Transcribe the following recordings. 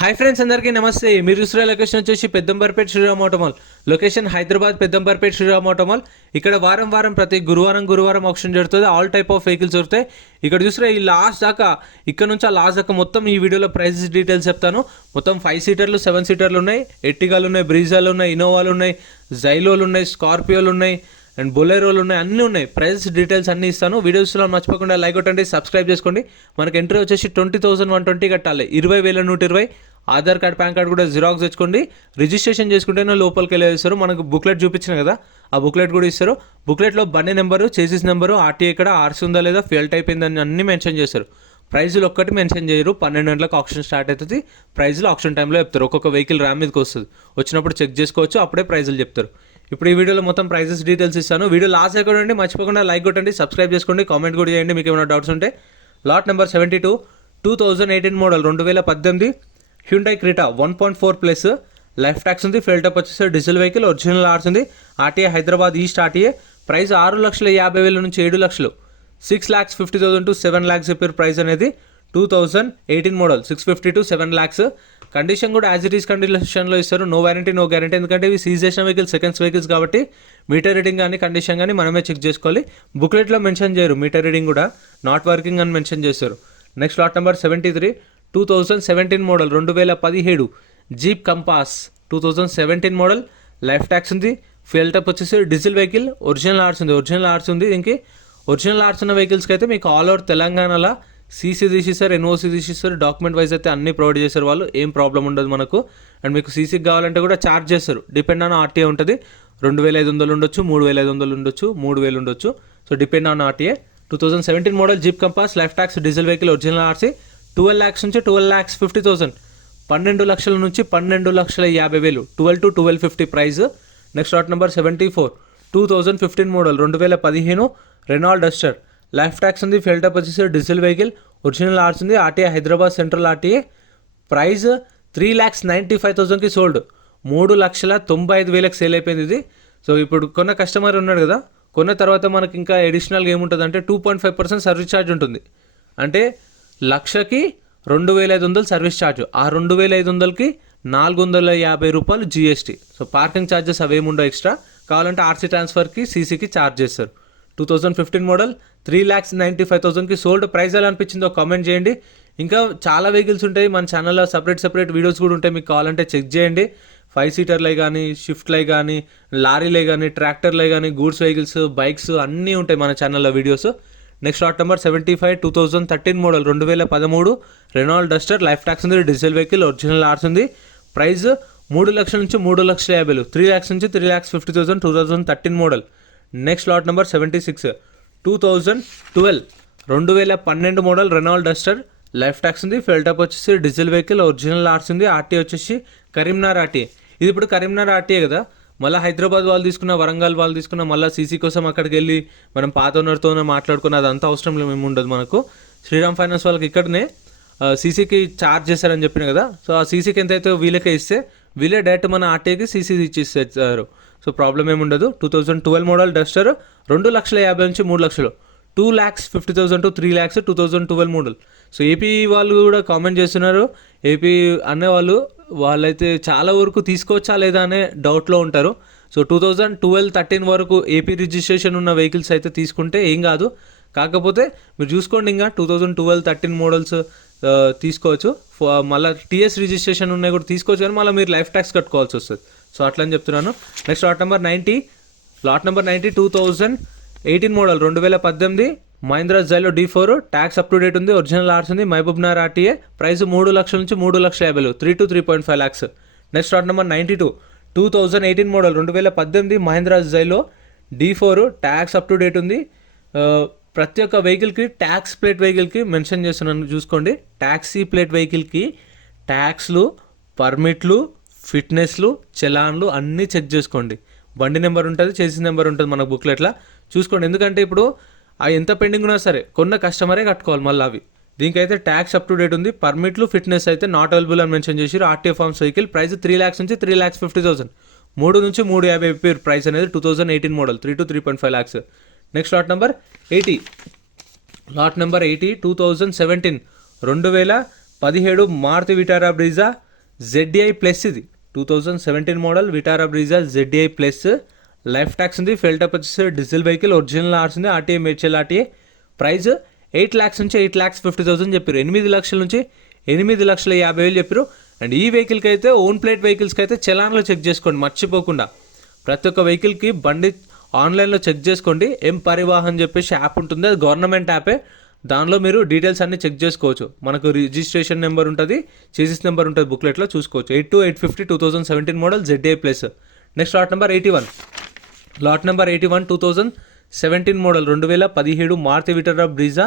Hi friends, అందరికీ నమస్తే. మీరు చూసిన లొకేషన్ వచ్చేసి Peddamberpet Sriram auto mall. Location Hyderabad Peddamberpet Sriram auto mall. ఇక్కడ వారం ప్రతి గురువారం ఆప్షన్ జరుగుతుంది. ఆల్ టైప్ ఆఫ్ వెహికల్స్ దొరుకుతాయి. ఇక్కడ చూసిన ఈ లాస్ట్ దాకా, ఇక్కడ నుంచి ఆ లాస్ట్ దాకా మొత్తం ఈ వీడియోలో ప్రైసెస్ డీటెయిల్స్ చెప్తాను. మొత్తం 5 సీటర్లు 7 సీటర్లు ఉన్నాయి, ఎర్టిగాలు ఉన్నాయి, బ్రీజాలు ఉన్నాయి, ఇన్నోవాలు ఉన్నాయి, జైలోలు ఉన్నాయి, స్కార్పియోలు ఉన్నాయి అండ్ బొలెరోలు ఉన్నాయి, అన్నీ ఉన్నాయి. ప్రైస్ డీటెయిల్స్ అన్నీ ఇస్తాను. వీడియోస్లో మర్చిపోకుండా లైక్ కొట్టండి, సబ్స్క్రైబ్ చేసుకోండి. మనకి ఎంట్రీ వచ్చేసి 20,120 కట్టాలి. 20,120. ఆధార్ కార్డ్, పాన్ కార్డ్ కూడా జిరాక్స్ తెచ్చుకోండి. రిజిస్ట్రేషన్ చేసుకుంటేనే లోపలికి వెళ్ళేస్తారు. మనకు బుక్లెట్ చూపించిన కదా, ఆ బుక్లెట్ కూడా ఇస్తారు. బుక్లెట్లో బండి నెంబరు, చేసిస్ నెంబరు, ఆర్టీఏ ఎక్కడ, ఆర్సీ ఉందా లేదా, ఫెయిల్ టైప్ అయిందని అన్నీ మెన్షన్ చేస్తారు. ప్రైజులు ఒక్కటి మెన్షన్ చేయరు. 12 గంటలకు ఆప్షన్ స్టార్ట్ అవుతుంది. ప్రైజులు ఆప్షన్ టైంలో చెప్తారు. ఒక్కొక్క వెహికల్ ర్యామ్ మీదకి వస్తుంది. వచ్చినప్పుడు చెక్ చేసుకోవచ్చు, అప్పుడే ప్రైజులు చెప్తారు. ఇప్పుడు ఈ వీడియోలో మొత్తం ప్రైజెస్ డీటెయిల్స్ ఇస్తాను. వీడియో లాస్ట్ అయిపోయింది. మర్చిపోకుండా లైక్ కొట్టండి, సబ్స్క్రైబ్ చేసుకోండి, కామెంట్ కూడా చేయండి మీకు ఏమైనా డౌట్స్ ఉంటే. Lot number 72, 2018 model, 2018 Hyundai Creta 1.4 plus, life tax ఉంది, ఫెయిల్ టప్ వచ్చేసి డీజిల్ వెహికల్, ఒరిజినల్ ఆర్స్ ఉంది, RTA Hyderabad east RTA. Price 6,50,000 నుంచి 7 లక్షలు, 6,50,000 to 7 lakhs చెప్పారు. ప్రైస్ అనేది 2018 మోడల్, 650 to 7 lakhs. కండిషన్ కూడా యాజ్ ఇట్ ఈస్ కండిషన్లో ఇస్తారు. నో వారంటీ నో గ్యారంటీ, ఎందుకంటే ఇవి సీజ్ చేసిన వెహికల్స్, సెకండ్స్ వెహికల్స్ కాబట్టి మీటర్ రీడింగ్ కానీ కండిషన్ కానీ మనమే చెక్ చేసుకోవాలి. బుక్లెట్లో మెన్షన్ చేయరు, మీటర్ రీడింగ్ కూడా నాట్ వర్కింగ్ అని మెన్షన్ చేస్తారు. Next lot number 73, 2017 model, 2017 jeep compass, 2017 model, life tax ఉంది, ఫెయిల్ టప్ వచ్చేసి డీజిల్ వెహికల్, ఒరిజినల్ ఆర్ట్స్ ఉంది. దీనికి ఒరిజినల్ ఆర్ట్స్ ఉన్న వెహికల్స్కి అయితే మీకు ఆల్ ఓవర్ తెలంగాణలో సీసీ తీసిస్తారు, ఎన్ఓసీ తీసిస్తారు, డాక్యుమెంట్ వైజ్ అయితే అన్నీ ప్రొవైడ్ చేస్తారు వాళ్ళు. ఏం ప్రాబ్లం ఉండదు మనకు. అండ్ మీకు సీసీకి కావాలంటే కూడా ఛార్జ్ చేస్తారు. డిపెండ్ ఆన్ ఆర్టీఏ ఉంటుంది. 2,500 ఉండొచ్చు, 3,500 ఉండొచ్చు, 3,000 ఉండొచ్చు. So depend on RTA. 2017 model jeep compass, life tax, diesel vehicle, original RC. 12 lakhs నుంచి 12,50,000, 12 లక్షల నుంచి 12,50,000, 12 to 1250 price. Next lot number 74, 2015 model, 2015 Renault Duster, life tax ఉంది, ఫెయిల్ టప్ వచ్చేసి డీజిల్ వెహికల్, ఒరిజినల్ ఆర్స్ ఉంది, RTA Hyderabad central RTA. Price 3,95,000కి sold, 3,95,000కి sale అయిపోయింది ఇది. సో ఇప్పుడు కొన్న కస్టమర్ ఉన్నాడు కదా, కొన్న తర్వాత మనకి ఇంకా అడిషనల్గా ఏముంటుంది అంటే 2.5% సర్వీస్ ఛార్జ్ ఉంటుంది. అంటే లక్షకి 2,500 సర్వీస్ ఛార్జ్. ఆ 2,500కి 450 రూపాయలు జిఎస్టీ. సో పార్కింగ్ ఛార్జెస్ అవేముండవు ఎక్స్ట్రా. కావాలంటే ఆర్సీ ట్రాన్స్ఫర్కి, సీసీకి ఛార్జ్ చేస్తారు. 2015 మోడల్, 3,95,000కి సోల్డ్. ప్రైస్ ఎలా అనిపించిందో కామెంట్ చేయండి. ఇంకా చాలా వెహికల్స్ ఉంటాయి మన ఛానల్లో, సపరేట్ వీడియోస్ కూడా ఉంటాయి. మీకు కావాలంటే చెక్ చేయండి. 5 సీటర్లే కానీ, షిఫ్ట్లే కానీ, లారీలే కానీ, ట్రాక్టర్లే కానీ, గూడ్స్ వెహికల్స్, బైక్స్ అన్నీ ఉంటాయి మన ఛానల్లో videos. Next lot number 75, 2013 model, 2013 Renault Duster, life tax ఉంది, డీజిల్ వెహికల్, ఒరిజినల్ ఆర్స్ ఉంది. ప్రైస్ 3 లక్షల నుంచి 3,50,000, 3 lakhs నుంచి 3,50,000, 2013 model. Next lot number 76, 2012 model Renault Duster, life tax ఉంది, ఫెయిల్ టప్ వచ్చేసి డీజిల్ వెహికల్, ఒరిజినల్ ఆర్స్ ఉంది, ఆర్టీ వచ్చేసి కరీంనగర్ ఆర్టీఏ. ఇది ఇప్పుడు కరీంనగర్ ఆర్టీఏ కదా, మళ్ళీ హైదరాబాద్ వాళ్ళు తీసుకున్న, వరంగల్ వాళ్ళు తీసుకున్న, మళ్ళీ సీసీ కోసం అక్కడికి వెళ్ళి మనం పాత ఓనర్తో మాట్లాడుకున్న అదంతా అవసరం ఏమి ఉండదు మనకు. శ్రీరామ్ ఫైనాన్స్ వాళ్ళకి ఇక్కడనే సీసీకి ఛార్జ్ చేస్తారని చెప్పిన కదా. సో ఆ సీసీకి ఎంతైతే వీళ్ళకే ఇస్తే వీళ్ళే డైరెక్ట్ మన ఆర్టీఏకి సీసీ ఇచ్చేస్తారు. సో ప్రాబ్లం ఏమి ఉండదు. 2012 మోడల్ డస్టర్, 2,50,000 నుంచి 3 లక్షలు, 2,50,000 to 3 lakhs, 2012 model. So AP వాళ్ళు కూడా కామెంట్ చేస్తున్నారు. ఏపీ అనేవాళ్ళు వాళ్ళైతే చాలా వరకు తీసుకోవచ్చా లేదా అనే డౌట్లో ఉంటారు. సో 2012-13 వరకు ఏపీ రిజిస్ట్రేషన్ ఉన్న వెహికల్స్ అయితే తీసుకుంటే ఏం కాదు. కాకపోతే మీరు చూసుకోండి, ఇంకా 2012-13 మోడల్స్ తీసుకోవచ్చు. మళ్ళీ టీఎస్ రిజిస్ట్రేషన్ ఉన్నాయి కూడా తీసుకోవచ్చు, కానీ మళ్ళీ మీరు లైఫ్ ట్యాక్స్ కట్టుకోవాల్సి వస్తుంది. సో అట్లా అని చెప్తున్నాను. Next lot number 90, 2018 model, 2018 Mahindra Xylo D4, tax up to date ఉంది, ఒరిజినల్ ఆర్స్ ఉంది, మహబూబ్నగర్ ఆర్టీఏ. ప్రైస్ 3 లక్షల నుంచి 3,50,000, 3 to 3.5 lakhs. Next lot number 92, 2018 model, 2018 Mahindra Xylo D4, tax up to date ఉంది. ప్రతి ఒక్క వెహికల్కి, ట్యాక్స్ ప్లేట్ వెహికల్కి మెన్షన్ చేస్తున్నాను చూసుకోండి. ట్యాక్సీ ప్లేట్ వెహికల్కి ట్యాక్స్లు, పర్మిట్లు, ఫిట్నెస్లు, చలాన్లు అన్నీ చెక్ చేసుకోండి. బండి నెంబర్ ఉంటుంది, చేసిన నెంబర్ ఉంటుంది మన బుక్లెట్లా చూసుకోండి. ఎందుకంటే ఇప్పుడు ఎంత పెండింగ్ ఉన్నా సరే కొన్న కస్టమరే కట్టుకోవాలి మళ్ళీ అవి. దీనికైతే ట్యాక్స్ అప్ టు డేట్ ఉంది, పర్మిట్లు, ఫిట్నెస్ అయితే నాట్ అవైలబుల్ అని మెన్షన్ చేసి. RTA forms vehicle, price 3 lakhs నుంచి 3,50,000, 3 నుంచి 3,50,000 ప్రైస్ అనేది. 2018 model, 3 to 3.5 lakhs. Next lot number 80, 2017 2017 Maruti Vitara Brezza, ZDI plus, ఇది 2017 model Vitara Brezza ZDI plus. Life tax ఉంది, ఫెల్ టప్ వచ్చేసి డీజిల్ వెహికల్, ఒరిజినల్ ఆర్స్ ఉంది, RTA Medchal RTA. Price 8 lakhs నుంచి 8,50,000 చెప్పారు. 8 లక్షల నుంచి 8,50,000 చెప్పారు. అండ్ ఈ వెహికల్కి అయితే ఓన్ ప్లేట్ వెహికల్స్కి అయితే చలాన్లో చెక్ చేసుకోండి మర్చిపోకుండా. ప్రతి ఒక్క వెహికల్కి బండి ఆన్లైన్లో చెక్ చేసుకోండి. పరివాహన్ చెప్పేసి యాప్ ఉంటుంది, అది గవర్నమెంట్ యాపే. దానిలో మీరు డీటెయిల్స్ అన్ని చెక్ చేసుకోవచ్చు. మనకు రిజిస్ట్రేషన్ నెంబర్ ఉంటుంది, చేసిస్ నెంబర్ ఉంటుంది, బుక్లెట్లో చూసుకోవచ్చు. 82850 2017 model ZDI plus. Next lot number 81. Lot number 81 2017 model 2017 Maruti Vitara Brezza.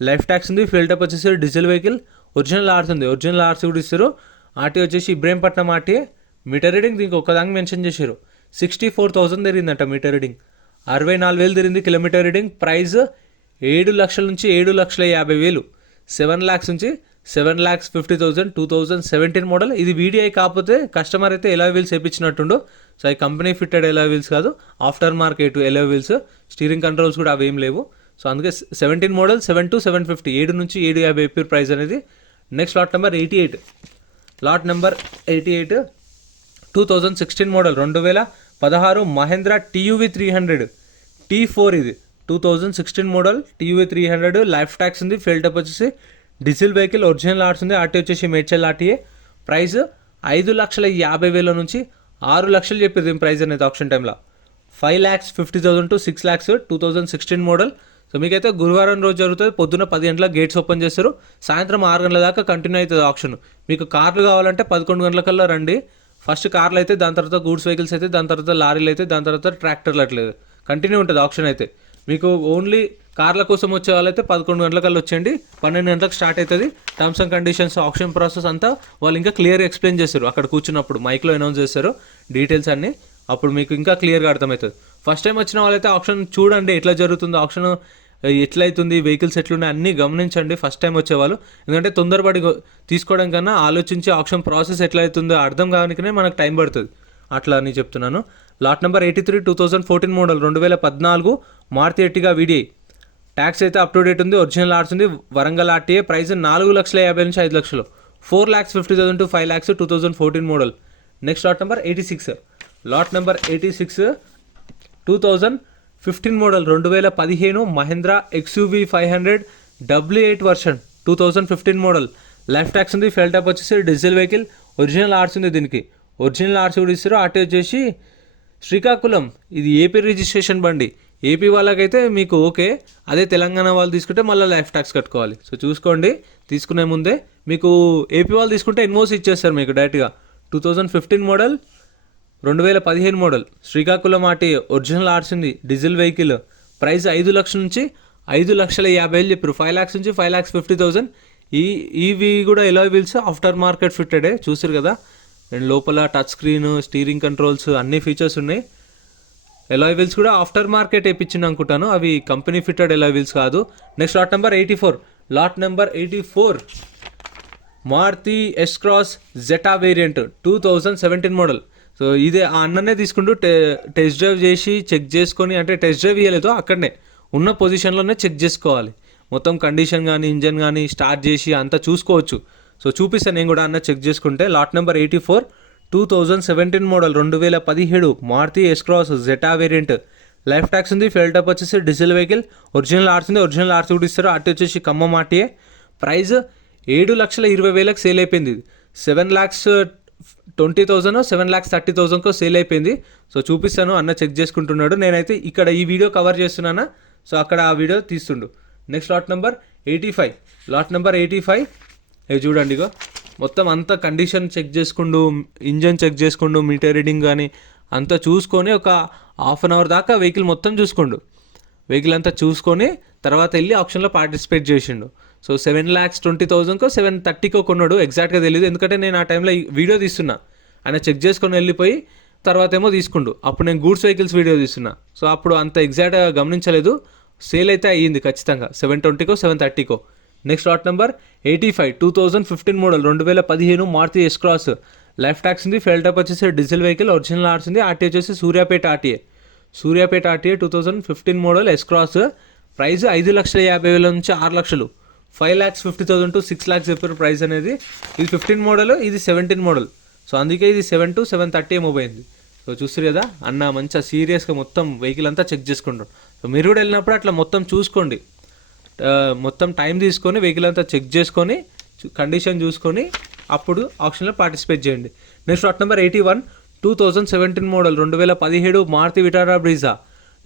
Life tax ఉంది, ఫెల్ టప్ వచ్చేసి డీజిల్ వెహికల్, ఒరిజినల్ ఆర్స్ ఉంది, ఒరిజినల్ ఆర్స్ కూడా ఇస్తారు. ఆర్టీ వచ్చేసి ఇబ్రహీంపట్నం ఆర్టీఏ. మీటర్ రీడింగ్ దీనికి ఒక్కదానికి మెన్షన్ చేశారు. 64,000 తిరిగిందంట మీటర్ రీడింగ్, 64,000 తిరిగింది కిలోమీటర్ రీడింగ్. ప్రైస్ 7 లక్షల నుంచి 7,50,000, 7 lakhs నుంచి 7,50,000 2017 మోడల్. ఇది VDI కాకపోతే కస్టమర్ అయితే ఎలాయ్ వీల్స్ వేయించినట్టుండు. సో అవి కంపెనీ ఫిట్టెడ్ ఎలాయ్ వీల్స్ కాదు, after market alloy wheels. Steering controls కూడా అవి ఏం లేవు. సో అందుకే 17 మోడల్ 7,750, 7 నుంచి 7,50 ప్రైస్ అనేది. Next lot number 88. Lot number 88 2016 model 2016 Mahindra TUV 300 T4. ఇది 2016 మోడల్ TUV 300. లైఫ్ ట్యాక్స్ ఉంది, ఫెల్ టప్ వచ్చేసి డీజిల్ వెహికల్, ఒరిజినల్ ఆర్స్ ఉంది, ఆర్టీ వచ్చేసి మేడ్చల్ ఆర్టీఏ. ప్రైస్ 5,50,000 నుంచి 6 లక్షలు చెప్పారు దీని ప్రైస్ అనేది ఆప్షన్ టైంలో. 5,50,000 to 6 lakhs 2016 మోడల్. సో మీకైతే గురువారం రోజు జరుగుతుంది. పొద్దున్న 10 గంటలకు గేట్స్ ఓపెన్ చేస్తారు, సాయంత్రం 6 గంటల దాకా కంటిన్యూ అవుతుంది ఆప్షన్. మీకు కార్లు కావాలంటే 11 గంటలకల్లా రండి. ఫస్ట్ కార్లు అయితే, దాని తర్వాత గూడ్స్ వెహికల్స్ అయితే, దాని తర్వాత లారీలు అయితే, దాని తర్వాత ట్రాక్టర్లు అట్లేదు కంటిన్యూ ఉంటుంది ఆప్షన్ అయితే. మీకు ఓన్లీ కార్ల కోసం వచ్చే వాళ్ళైతే 11 గంటలకల్లా వచ్చేయండి, 12 గంటలకు స్టార్ట్ అవుతుంది. Terms and conditions, option process అంతా వాళ్ళు ఇంకా క్లియర్గా ఎక్స్ప్లెయిన్ చేస్తారు. అక్కడ కూర్చున్నప్పుడు మైక్లో అనౌన్స్ చేస్తారు డీటెయిల్స్ అన్నీ, అప్పుడు మీకు ఇంకా క్లియర్గా అర్థమవుతుంది. ఫస్ట్ టైం వచ్చిన వాళ్ళైతే ఆప్షన్ చూడండి ఎట్లా జరుగుతుందో, ఆప్షన్ ఎట్లయితుంది, వెహికల్స్ ఎట్లున్నాయి అన్నీ గమనించండి ఫస్ట్ టైం వచ్చేవాళ్ళు. ఎందుకంటే తొందరపడి తీసుకోవడం కన్నా ఆలోచించి ఆప్షన్ ప్రాసెస్ ఎట్లయితుందో అర్థం కావడానికనే మనకు టైం పడుతుంది, అట్లా అని చెప్తున్నాను. Lot number 83 2014 model 2014 Maruti Ertiga VDI. Tax అయితే అప్ టు డేట్ ఉంది, ఒరిజినల్ ఆర్స్ ఉంది, వరంగల్ ఆర్టీఏ. ప్రైస్ 4,50,000 నుంచి 5 లక్షలు, 4,50,000 to 5 lakhs 2014 model. Next lot number 86. Lot number 86 2015 model 2015 Mahindra XUV 500 W8 version 2015 model. Life tax ఉంది, ఫెల్ టాప్ వచ్చేసి డీజిల్ వెహికల్, ఒరిజినల్ ఆర్స్ ఉంది, దీనికి original ఆర్స్ కూడా ఇస్తారు. ఆర్టీ వచ్చేసి శ్రీకాకుళం, ఇది ఏపీ రిజిస్ట్రేషన్ బండి. ఏపీ వాళ్ళకైతే మీకు ఓకే, అదే తెలంగాణ వాళ్ళు తీసుకుంటే మళ్ళీ లైఫ్ ట్యాక్స్ కట్టుకోవాలి. సో చూసుకోండి తీసుకునే ముందే. మీకు ఏపీ వాళ్ళు తీసుకుంటే ఇన్వోయిస్ ఇచ్చేస్తారు మీకు డైరెక్ట్గా. 2015 model 2015 model Srikakulam RT, original ఆర్స్ ఉంది, డీజిల్ వెహికల్. ప్రైస్ 5 లక్షల నుంచి 5,50,000 చెప్పారు, 5 lakhs నుంచి 5,50,000. ఇవి కూడా ఎలాయ్ వీల్స్ ఆఫ్టర్ మార్కెట్ ఫిట్టెడే చూసారు కదా. అండ్ లోపల టచ్ స్క్రీన్, స్టీరింగ్ కంట్రోల్స్ అన్ని ఫీచర్స్ ఉన్నాయి. ఎలాయ్ వీల్స్ కూడా ఆఫ్టర్ మార్కెట్ వేయించింది అనుకుంటాను, అవి కంపెనీ ఫిట్టెడ్ ఎలాయ్ వీల్స్ కాదు. Next lot number 84. Lot number 84 Maruti S-Cross Zeta variant 2017 model. So ఇదే ఆ అన్ననే తీసుకుంటూ టెస్ట్ డ్రైవ్ చేసి చెక్ చేసుకొని, అంటే టెస్ట్ డ్రైవ్ ఇవ్వలేదు, అక్కడనే ఉన్న పొజిషన్లోనే చెక్ చేసుకోవాలి. మొత్తం కండిషన్ కానీ ఇంజన్ కానీ స్టార్ట్ చేసి అంతా చూసుకోవచ్చు. సో చూపిస్తాను నేను కూడా అన్న చెక్ చేసుకుంటే. Lot number 84 2017 model 2017 Maruti S-Cross Zeta variant. Life tax ఉంది, ఫెల్ టాప్ వచ్చేసి డీజిల్ వెహికల్, ఒరిజినల్ ఆర్స్ ఉంది, ఒరిజినల్ ఆర్స్ కూడా ఇస్తారు. ఆర్టీ వచ్చేసి ఖమ్మం ఆర్టీఏ. ప్రైస్ 7,20,000 సేల్ అయిపోయింది. 7,20,000 7,30,000 సేల్ అయిపోయింది. సో చూపిస్తాను, అన్న చెక్ చేసుకుంటున్నాడు, నేనైతే ఇక్కడ ఈ వీడియో కవర్ చేస్తున్నానా, సో అక్కడ ఆ వీడియో తీస్తుండు. Next lot number 85. Lot number 85 ఇవి చూడండి, ఇగో మొత్తం అంతా కండిషన్ చెక్ చేసుకుంటూ, ఇంజన్ చెక్ చేసుకుంటూ, మీటర్ రీడింగ్ కానీ అంతా చూసుకొని ఒక 1/2 hour దాకా వెహికల్ మొత్తం చూసుకోండు. వెహికల్ అంతా చూసుకొని తర్వాత వెళ్ళి ఆప్షన్లో పార్టిసిపేట్ చేసిండు. సో 7,20,000 7,30 కొన్నాడు, ఎగ్జాక్ట్గా తెలియదు ఎందుకంటే నేను ఆ టైంలో వీడియో తీస్తున్నా. ఆయన చెక్ చేసుకొని వెళ్ళిపోయి తర్వాత ఏమో తీసుకుండు. అప్పుడు నేను గూడ్స్ వెహికల్స్ వీడియో తీస్తున్నా, సో అప్పుడు అంత ఎగ్జాక్ట్గా గమనించలేదు. సేల్ అయితే అయ్యింది ఖచ్చితంగా 720 730. Next lot number 85 2015 model 2015 Maruti S-Cross. Life tax ఉంది, ఫెల్ టాప్ వచ్చేసి డీజిల్ వెహికల్, ఒరిజినల్ ఆర్స్ ఉంది, ఆర్టీ వచ్చేసి Suryapet RTA. Suryapet RTA 2015 model S-Cross. Price 5,50,000 నుంచి 6 లక్షలు, 5,50,000 to 6 lakhs చెప్పారు ప్రైస్ అనేది. ఇది 15 మోడల్, ఇది 17 మోడల్. సో అందుకే ఇది 7 to 730 ఏమో పోయింది. సో చూస్తారు కదా అన్న మంచిగా సీరియస్గా మొత్తం వెహికల్ అంతా చెక్ చేసుకుంటారు. సో మీరు కూడా వెళ్ళినప్పుడు అట్లా మొత్తం చూసుకోండి, మొత్తం టైం తీసుకొని వెహికల్ అంతా చెక్ చేసుకొని కండిషన్ చూసుకొని అప్పుడు ఆప్షన్లో పార్టిసిపేట్ చేయండి. Next lot number 81 2017 model 2017 Maruti Vitara Brezza.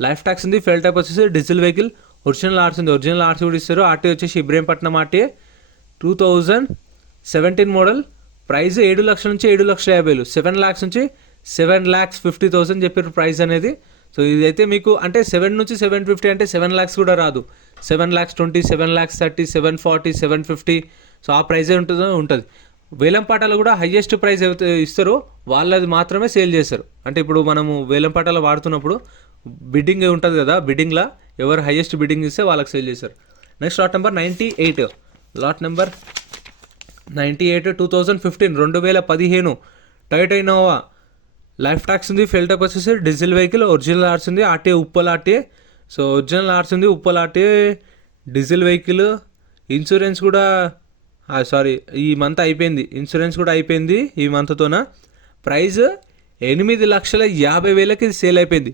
Life tax ఉంది, ఫెల్ టైప్ వచ్చేసి డీజిల్ వెహికల్, ఒరిజినల్ ఆర్సీ ఉంది, ఒరిజినల్ ఆర్సీ కూడా ఇస్తారు. ఆర్టీ వచ్చేసి ఇబ్రహీంపట్నం ఆర్టీఏ 2017 మోడల్. ప్రైస్ 7 లక్షల నుంచి 7,50,000, 7 lakhs నుంచి 7,50,000 చెప్పారు ప్రైస్ అనేది. సో ఇదైతే మీకు అంటే 7 నుంచి 750 అంటే 7 lakhs కూడా రాదు. 7,20,000, 7,30,000, 740, 750. సో ఆ ప్రైజే ఉంటుంది. వేలంపాటలో కూడా హయ్యెస్ట్ ప్రైస్ ఏవైతే ఇస్తారో వాళ్ళది మాత్రమే సేల్ చేస్తారు. అంటే ఇప్పుడు మనము వేలంపాటలో వాడుతున్నప్పుడు బిడ్డింగ్ ఉంటుంది కదా, బిడ్డింగ్లో ఎవరు హయ్యెస్ట్ బిడ్డింగ్ ఇస్తే వాళ్ళకి సేల్ చేస్తారు. Next lot number 98, lot number 98 2015 2015 Toyota Innova. Life tax ఉంది, ఫెల్ టైప్ వచ్చేసి డీజిల్ వెహికల్, ఒరిజినల్ ఆర్స్ ఉంది, RTA Uppal RTA. So original ఆర్స్ ఉంది, Uppal RTA, diesel vehicle. Insurance కూడా సారీ ఈ మంత్ అయిపోయింది, ఇన్సూరెన్స్ కూడా అయిపోయింది ఈ మంత్తోన. ప్రైస్ 8,50,000కి ఇది సేల్ అయిపోయింది.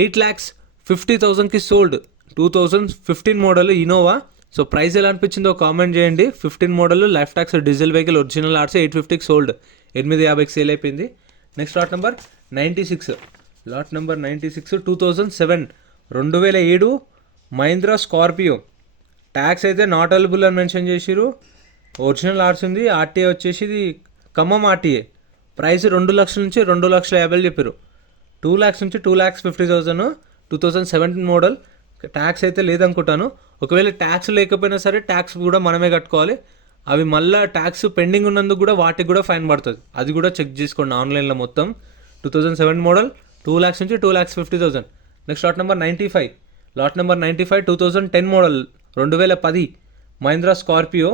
8,50,000కి sold. 2015 model Innova. So price ఎలా అనిపించిందో కామెంట్ చేయండి. 15 model, life tax, diesel vehicle, original RC 850కి sold, 850కి sale అయిపోయింది. Next lot number 96, lot number 96 2007 Mahindra Scorpio. Tax అయితే నాట్ అవైలబుల్ అని మెన్షన్ చేసిరు. ఒరిజినల్ ఆర్సీ ఉంది, ఆర్టీఏ వచ్చేసి ఇది ఖమ్మం ఆర్టీఏ. ప్రైస్ 2 లక్షల నుంచి 2,50,000 చెప్పారు. 2 lakhs నుంచి 2,50,000. 2017 మోడల్. ట్యాక్స్ అయితే లేదనుకుంటాను. ఒకవేళ ట్యాక్స్ లేకపోయినా సరే ట్యాక్స్ కూడా మనమే కట్టుకోవాలి. అవి మళ్ళీ ట్యాక్స్ పెండింగ్ ఉన్నందుకు కూడా వాటికి కూడా ఫైన్ పడుతుంది. అది కూడా చెక్ చేసుకోండి ఆన్లైన్లో మొత్తం. 2007 మోడల్, 2 lakhs నుంచి 2,50,000. Next lot number 95, lot number 95 2010 model 2010 Mahindra Scorpio.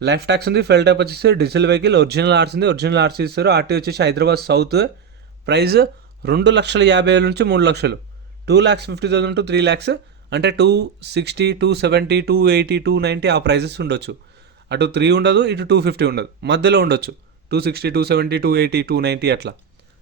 Life tax ఉంది, ఫెల్ టైప్ వచ్చేసి డీజిల్ వెహికల్, ఒరిజినల్ ఆర్సీ ఉంది, ఒరిజినల్ ఆర్సీ ఇస్తారు. ఆర్టీ వచ్చేసి హైదరాబాద్ సౌత్. ప్రైస్ 2,50,000 నుంచి 3 లక్షలు. 2,50,000 to 3 lakhs అంటే 260, 270, 280, 290 ఆ ప్రైజెస్ ఉండొచ్చు. అటు 3 ఉండదు, ఇటు 250 ఉండదు, మధ్యలో ఉండొచ్చు. 260, 270, 280, 290 అట్లా.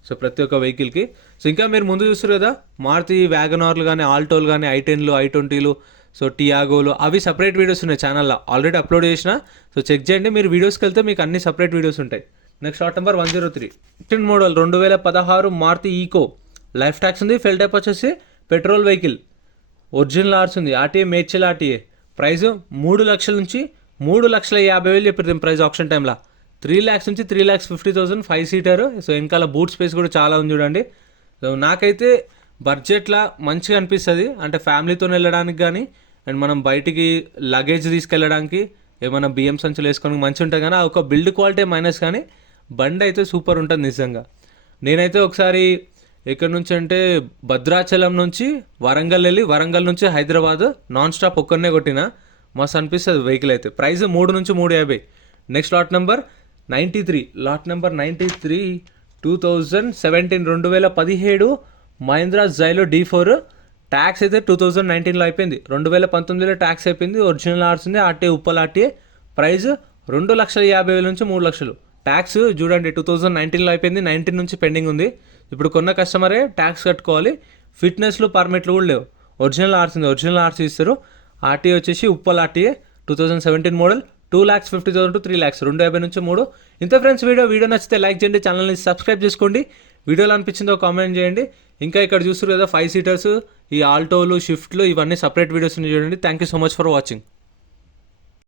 సో ప్రతి ఒక్క వెహికల్కి. సో ఇంకా మీరు ముందు చూస్తారు కదా మారుతి వ్యాగనార్లు కానీ, ఆల్టోలు కానీ, I10లు, I20లు, సో టియాగోలు, అవి సపరేట్ వీడియోస్ ఉన్నాయి ఛానల్లో, ఆల్రెడీ అప్లోడ్ చేసిన. సో చెక్ చేయండి, మీరు వీడియోస్కి వెళ్తే మీకు అన్ని సపరేట్ వీడియోస్ ఉంటాయి. Next lot number 103 15 model 2016 Maruti Eeco. Life tax ఉంది, ఫెల్ టైప్ వచ్చేసి పెట్రోల్ వెహికల్, ఒరిజినల్ ఆర్స్ ఉంది, ఆర్టీఏ మేడ్చల్ ఆర్టీఏ. ప్రైస్ 3 లక్షల నుంచి 3,50,000 చెప్పారు ప్రైస్ ఆప్షన్ టైంలో. 3 lakhs నుంచి 3,50,000 5 seater. సో వెనకాల బూట్ స్పేస్ కూడా చాలా ఉంది చూడండి. సో నాకైతే బడ్జెట్లో మంచిగా అనిపిస్తుంది. అంటే ఫ్యామిలీతో వెళ్ళడానికి కానీ, అండ్ మనం బయటికి లగేజ్ తీసుకెళ్ళడానికి, ఏమైనా బియ్యం సంచులు వేసుకోవడానికి మంచిగా ఉంటుంది. కానీ ఒక బిల్డ్ క్వాలిటీ మైనస్, కానీ బండి అయితే సూపర్ ఉంటుంది నిజంగా. నేనైతే ఒకసారి ఎక్కడి నుంచి అంటే భద్రాచలం నుంచి వరంగల్ వెళ్ళి, వరంగల్ నుంచి హైదరాబాద్ నాన్ స్టాప్ ఒక్కనే కొట్టిన. మస్తు అనిపిస్తుంది వెహికల్ అయితే. ప్రైస్ 3 నుంచి 350. Next lot number 93, lot number 93 2017 2017 Mahindra Xylo D4. Tax అయితే 2019లో అయిపోయింది, 2019లో ట్యాక్స్ అయిపోయింది. ఒరిజినల్ ఆర్స్ ఉంది, ఆర్టీఏ ఉప్పల్ ఆర్టీఏ. ప్రైస్ 2,50,000 నుంచి 3 లక్షలు. ట్యాక్స్ చూడండి 2019లో అయిపోయింది, 19 నుంచి పెండింగ్ ఉంది. ఇప్పుడు కొన్న కస్టమరే ట్యాక్స్ కట్టుకోవాలి. ఫిట్నెస్లు పర్మిట్లు కూడా లేవు. ఒరిజినల్ ఆర్స్ ఉంది, ఒరిజినల్ ఆర్స్ ఇస్తారు. ఆర్టీఏ వచ్చేసి Uppal RTA 2017 model. 2,50,000 to 3 lakhs, 250 నుంచి 3. ఇంత ఫ్రెండ్స్ వీడియో నచ్చితే లైక్ చేయండి, ఛానల్ని సబ్స్క్రైబ్ చేసుకోండి. వీడియోలో అనిపించిందో కామెంట్ చేయండి. ఇంకా ఇక్కడ చూస్తారు కదా 5 seaters, ఈ ఆల్టోలు, షిఫ్ట్లు, ఇవన్నీ సపరేట్ వీడియోస్ చూడండి. Thank you so much for watching.